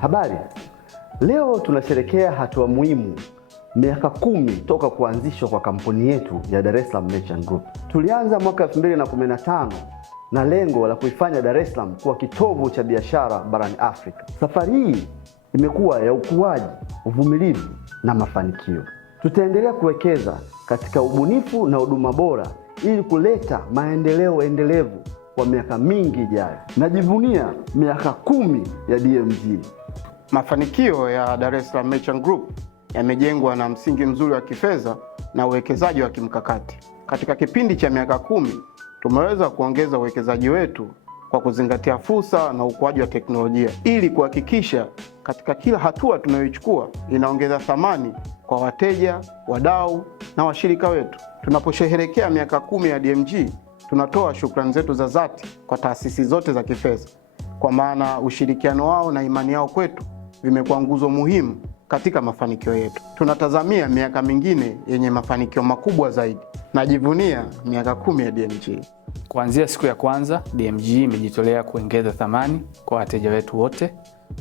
Habari. Leo tunasherehekea hatua muhimu, miaka 10 toka kuanzishwa kwa kampuni yetu ya Dar es Salaam Merchant Group. Tulianza mwaka 2015 na lengo la kuifanya Dar es Salaam kuwa kitovu cha biashara barani Afrika. Safari hii imekuwa ya ukuaji, uvumilivu na mafanikio. Tutaendelea kuwekeza katika ubunifu na huduma bora ili kuleta maendeleo endelevu kwa miaka mingi ijayo. Najivunia miaka 10 ya DMG. Mafanikio ya Dar es Salaam Merchant Group yamejengwa na msingi mzuri wa kifedha na uwekezaji wa kimkakati. Katika kipindi cha miaka 10, tumeweza kuongeza uwekezaji wetu kwa kuzingatia fursa na ukuaji wa teknolojia ili kuhakikisha katika kila hatua tunayoichukua inaongeza thamani kwa wateja, wadau na washirika wetu. Tunaposherehekea miaka 10 ya DMG, tunatoa shukrani zetu za dhati kwa taasisi zote za kifedha, kwa maana ushirikiano wao na imani yao kwetu vimekuwa nguzo muhimu katika mafanikio yetu. Tunatazamia miaka mingine yenye mafanikio makubwa zaidi. Najivunia miaka 10 ya DMG. Kuanzia siku ya kwanza, DMG imejitolea kuongeza thamani kwa wateja wetu wote,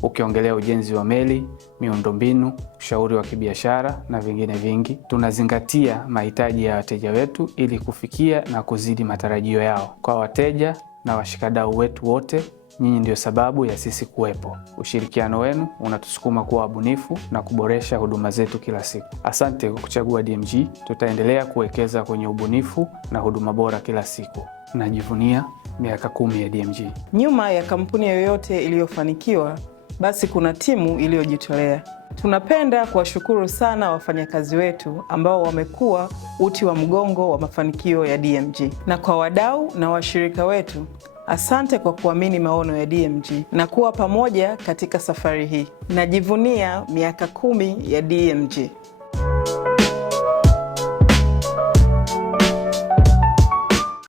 ukiongelea ujenzi wa meli, miundombinu, ushauri wa kibiashara na vingine vingi. Tunazingatia mahitaji ya wateja wetu ili kufikia na kuzidi matarajio yao. Kwa wateja na washikadau wetu wote, nyinyi ndio sababu ya sisi kuwepo. Ushirikiano wenu unatusukuma kuwa wabunifu na kuboresha huduma zetu kila siku. Asante kwa kuchagua DMG. Tutaendelea kuwekeza kwenye ubunifu na huduma bora kila siku. Najivunia miaka 10 ya DMG. Nyuma ya kampuni yoyote iliyofanikiwa, basi kuna timu iliyojitolea. Tunapenda kuwashukuru sana wafanyakazi wetu ambao wamekuwa uti wa mgongo wa mafanikio ya DMG. Na kwa wadau na washirika wetu, asante kwa kuamini maono ya DMG na kuwa pamoja katika safari hii. Najivunia miaka 10 ya DMG.